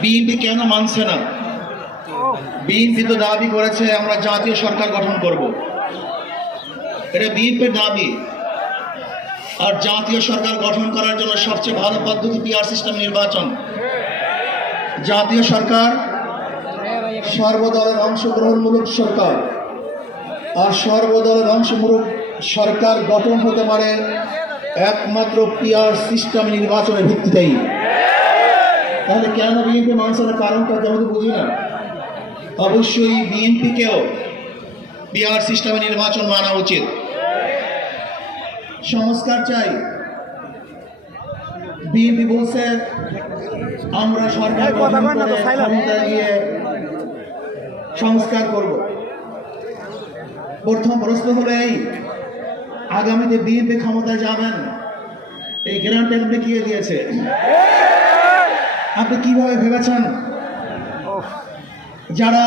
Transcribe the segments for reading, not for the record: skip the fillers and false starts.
BNP কেন মানছে না? বিএনপি তো দাবি করেছে আমরা জাতীয় সরকার গঠন করব, এটা বিএনপির দাবি। আর জাতীয় সরকার গঠন করার জন্য সবচেয়ে ভালো পদ্ধতি পিআর সিস্টেম নির্বাচন। জাতীয় সরকার সর্বদলের অংশগ্রহণমূলক সরকার, আর সর্বদলের অংশমূলক সরকার গঠন হতে পারে একমাত্র পিআর সিস্টেম নির্বাচনের ভিত্তিতেই। তাহলে কেন বিএনপি মানসের কারণটা কেমন বুঝি না। অবশ্যই বিএনপিকেও পিআর সিস্টেমে নির্বাচন মানা উচিত। সংস্কার চাই। বিএনপি বলছে আমরা সরকার গঠন করে ক্ষমতায় গিয়ে সংস্কার করব। প্রথম প্রশ্ন হলো এই, আগামীতে বিএনপি ক্ষমতায় যাবেন এই গ্যারান্টি আপনি কে দিয়েছে? আপনি কিভাবে ভেবেছেন যারা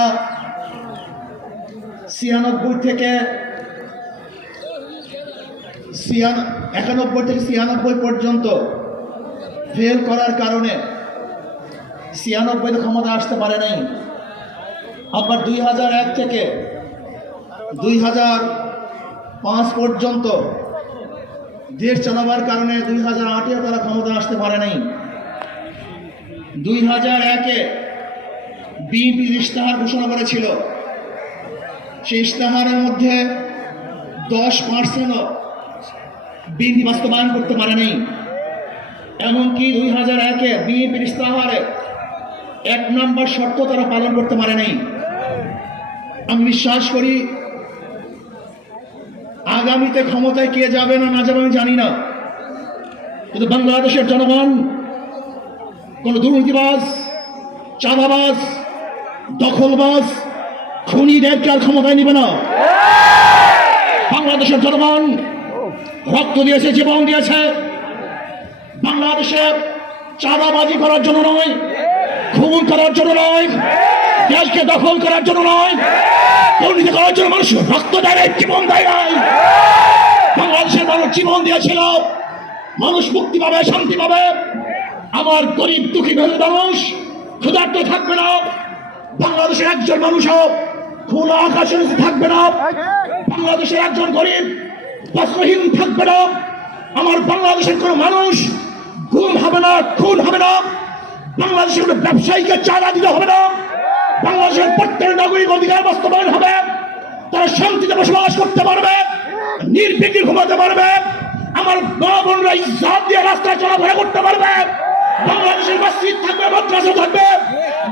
91 থেকে 96 পর্যন্ত ফেল করার কারণে 96 ক্ষমতা আসতে পারে নাই, আবার 2001 থেকে 2005 পর্যন্ত দেশ চালাবার কারণে 2008-এ তারা ক্ষমতা আসতে পারে নাই। 2001-এ বিএনপি ইশতেহার ঘোষণা করেছিল, সেই ইশতেহারের মধ্যে 10% বিএনপি বাস্তবায়ন করতে পারে নাই। এমনকি 2001-এ বিএনপির ইশতেহারে 1 নম্বর শর্ত তারা পালন করতে পারে নাই। আমি বিশ্বাস করি আগামীতে ক্ষমতায় কে যাবে না না যাবে আমি জানি না, কিন্তু বাংলাদেশের জনগণ কোন দুর্নীতিবাজ, চাঁদাবাজ, দখলবাজ, খুনিদেরকে আর ক্ষমতায় নিবে না। বাংলাদেশের জনগণ রক্ত দিয়েছে, জীবন দিয়েছে বাংলাদেশে চাঁদাবাজি করার জন্য নয়, খুন করার জন্য নয়, দেশকে দখল করার জন্য নয়, দুর্নীতি করার জন্য মানুষ রক্ত দেয়, জীবন দেয় নাই। বাংলাদেশের মানুষ জীবন দিয়েছিল, মানুষ মুক্তি পাবে, শান্তি পাবে। আমার গরিব দুঃখী মানুষ ক্ষুধার্ত থাকবে না, বাংলাদেশের একজন মানুষও খোলা আকাশের নিচে থাকবে না, বাংলাদেশের একজন গরিব বস্ত্রহীন থাকবে না। আমার বাংলাদেশের কোন মানুষ গুম হবে না, খুন হবে না, বাংলাদেশের কোন ব্যবসায়ীকে চাঁদা দিতে হবে না, বাংলাদেশের প্রত্যেক নাগরিক অধিকার বাস্তবায়ন হবে, তারা শান্তিতে বসবাস করতে পারবে, নির্বিঘ্নে ঘুমাতে পারবে, আমার মা বোনরা ইজ্জত দিয়ে রাস্তায় চলাফেরা করতে পারবে। বাংলাদেশের মসজিদ থাকবে, মাদ্রাসা থাকবে,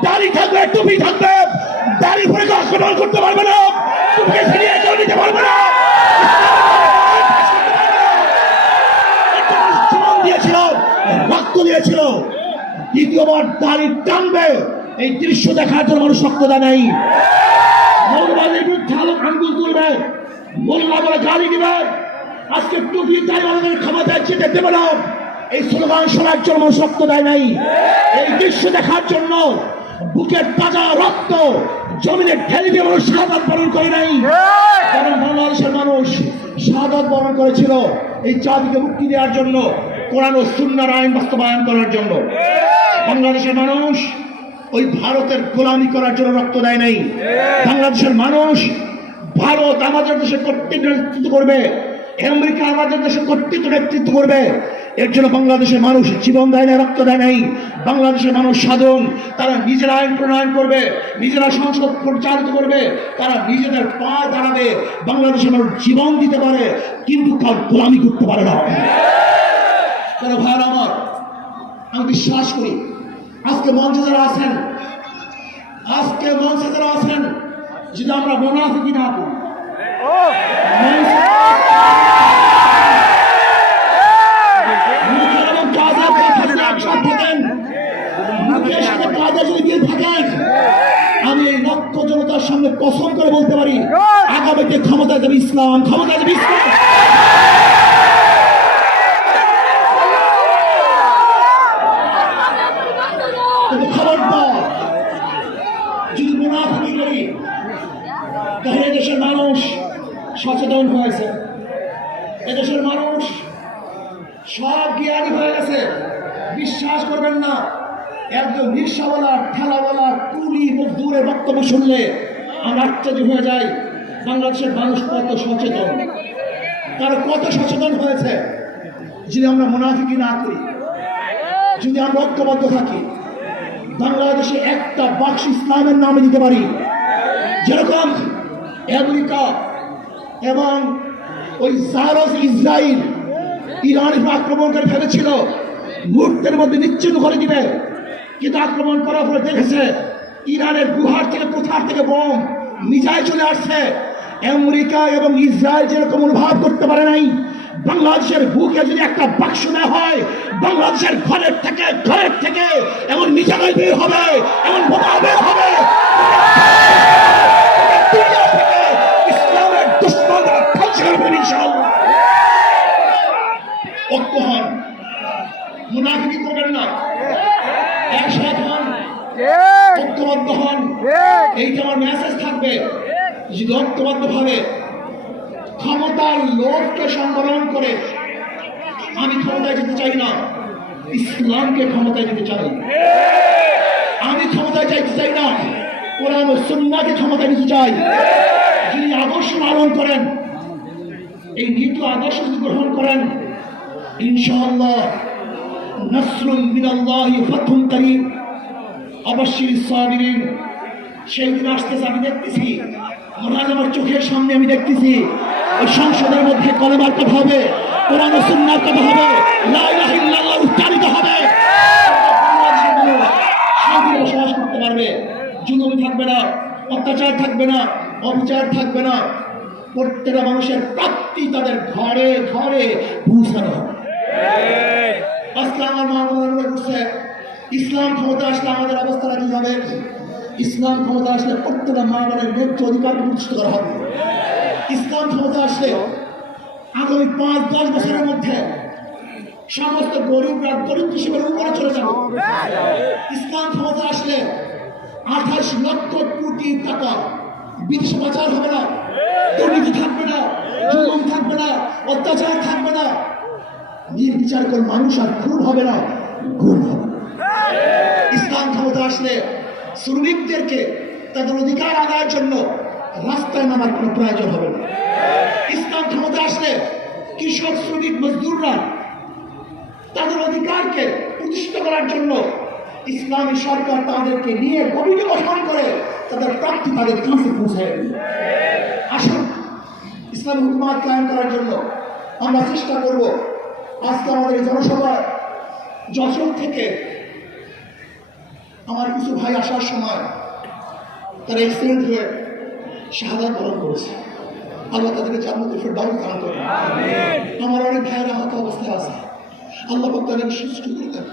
দাড়ি থাকবে, টুপি থাকবে, দাড়ি পরে আক্রমণ করতে পারবে না, টুপি ফিরিয়ে চলে নিতে পারবে না। জীবন দিয়েছিল, রক্ত দিয়েছিল, দ্বিতীয়বার দাড়ি টানবে এই দৃশ্য দেখার জন্য মানুষ রক্ত দেয় নাই। মৌলবাদের বিরুদ্ধে আঙ্গুল তুলবে, মোল্লা বলে গালি দিবে, আজকে টুপি দাড়িওয়ালাদের ক্ষমতায় যেতে দেবে না, এই স্লোগান শোনার জন্য মানুষ রক্ত দেয় নাই। এই দৃশ্য দেখার জন্য বুকের তাজা রক্ত জমিনে ঢেলে দিয়ে মানুষ শাহাদাত বরণ করে নাই। কারণ বাংলাদেশের মানুষ শাহাদাত বরণ করেছিল এই জাতিকে মুক্তি দেওয়ার জন্য, কোরআন ও সুন্নাহর আইন বাস্তবায়ন করার জন্য। বাংলাদেশের মানুষ ওই ভারতের গোলামি করার জন্য রক্ত দেয় নাই। বাংলাদেশের মানুষ ভারত আমাদের দেশের কর্তৃত্ব নেতৃত্ব করবে, আমেরিকা আমাদের দেশের কর্তৃত্ব নেতৃত্ব করবে, এর জন্য বাংলাদেশের মানুষ জীবন দেয় না, রক্ত দেয় নাই। বাংলাদেশের মানুষ সাধন, তারা নিজেরা আইন প্রণয়ন করবে, নিজেরা সংসদ পরিচালিত করবে, তারা নিজেদের পা দাঁড়াবে। বাংলাদেশের মানুষ জীবন দিতে পারে কিন্তু কার গোলামি করতে পারে না। কেন ভাই আমার, আমি বিশ্বাস করি আজকে মঞ্চে যারা আছেন, যদি আমরা মুনাফিকি না করি, আমি এই লক্ষ জনতার সামনে কসম করে বলতে পারি আগামীতে ক্ষমতা যাবে ইসলাম, ক্ষমতা যাবে ইসলাম। খবরদার যদি মুনাফিকি করি, তাহলে দেশের মানুষ সচেতন হয়েছে, এদেশের মানুষ সব জ্ঞানী হয়ে গেছে। বিশ্বাস করবেন না, একজন রিক্সাওয়ালা, ঠেলাওয়ালা, কুলি মজদুরের বক্তব্য শুনলে আমরা আশ্চর্য হয়ে যাই। বাংলাদেশের মানুষ কত সচেতন, তারা কত সচেতন হয়েছে। যদি আমরা মুনাফিকি না করি, যদি আমরা ঐক্যবদ্ধ থাকি, বাংলাদেশে একটা বাক্স ইসলামের নামে দিতে পারি। যেরকম আমেরিকা এবং ওই জারস ইসরায়েল ইরানের আক্রমণ করে ফেলেছিল, মুহূর্তের মধ্যে নিশ্চিন্ন করে দিবে, কিন্তু আক্রমণ করার পরে দেখেছে ইরানের গুহার থেকে কোথার থেকে বোম মিসাইল চলে আসছে। আমেরিকা এবং ইসরায়েল যেরকম অনুভব করতে পারে নাই, বাংলাদেশের বুকে যদি একটা বাক্স দেওয়া হয়, বাংলাদেশের ঘরের থেকে এমন মিসাইল বের হবে, এমন বোমা বের হবে, দুনিয়া থেকে ইসলামের দুশ্মনরা ধ্বংস করবে ইনশাআল্লাহ। ঐক্য হন, মুনাফিকি করবেন না, একসাথে হন, ঐক্যবদ্ধ হন। এইটা আমার মেসেজ থাকবে। যদি ঐক্যবদ্ধ ভাবে ক্ষমতার লোভকে সংবরণ করে আমি ক্ষমতায় যেতে চাই না, ইসলামকে ক্ষমতায় যেতে চাই। আমি ক্ষমতায় যাইতে চাই না, কোরআন ও সুন্নাহকে ক্ষমতায় নিতে চাই। যিনি আদর্শ পালন করেন, এই নীতি আদর্শ যদি গ্রহণ করেন, ইনশাআল্লাহ নাসরুম মিনাল্লাহি ফাতহুন কারীম, অবশ্যই সাবিরিন। সেই দিন আসতেছে, আমি দেখতেছি, মহান আমার চোখের সামনে আমি দেখতেছি ওই সংসদের মধ্যে কলেমার কথা হবে, কোরআন ও সুন্নাহর কথা হবে, লা ইলাহা ইল্লাল্লাহ উচ্চারিত হবে। শান্তিতে বসবাস করতে পারবে, জুলুম থাকবে না, অত্যাচার থাকবে না, অবিচার থাকবে না। প্রত্যেকটা মানুষের প্রাপ্তি তাদের ঘরে ঘরে পৌঁছানো হবে। আজকে আমার মা মনে করছে ইসলাম ক্ষমতা আসলে আমাদের অবস্থাটা কি হবে। ইসলাম ক্ষমতা আসলে প্রত্যেকটা মা বোনের ন্যায্য অধিকারকে প্রতিষ্ঠিত করা হবে। ইসলাম ক্ষমতা আসলে আগামী 5-10 বছরের মধ্যে সমস্ত গরিবরা দরিদ্র সীমার উপরে চলে যাবে। ইসলাম ক্ষমতা আসলে 28 লক্ষ কোটি টাকা বিদেশে পাচার হবে না, দুর্নীতি থাকবে না, জুলুম থাকবে না, অত্যাচার থাকবে না, নির্বিচার করে মানুষ আর খুন হবে না, গুম হবে। ইসলাম ক্ষমতা আসলে শ্রমিকদেরকে তাদের অধিকার আদায়ের জন্য রাস্তায় নামার কোনো প্রয়োজন হবে না। ইসলাম ক্ষমতা আসলে কৃষক, শ্রমিক, মজদুররা তাদের অধিকারকে প্রতিষ্ঠিত করার জন্য ইসলামী সরকার তাদেরকে নিয়ে কমিটি গঠন করে তাদের প্রাপ্তি তাদের কাছে পৌঁছায়। আসুন, ইসলামী হুকুমত কায়েম করার জন্য আমরা চেষ্টা করব। আজকে আমাদের এই জনসভায় যশোর থেকে আমার কিছু ভাই আসার সময় তারা এক্সিডেন্ট হয়ে শাহাদাত বরণ করেছে। আল্লাহ তাদেরকে জান্নাতুল ফেরদাউস দান করুন। আমার অনেক ভাইয়েরা আহত অবস্থায় আছে, আল্লাহ পাক তাদেরকে সুস্থ করে দেন।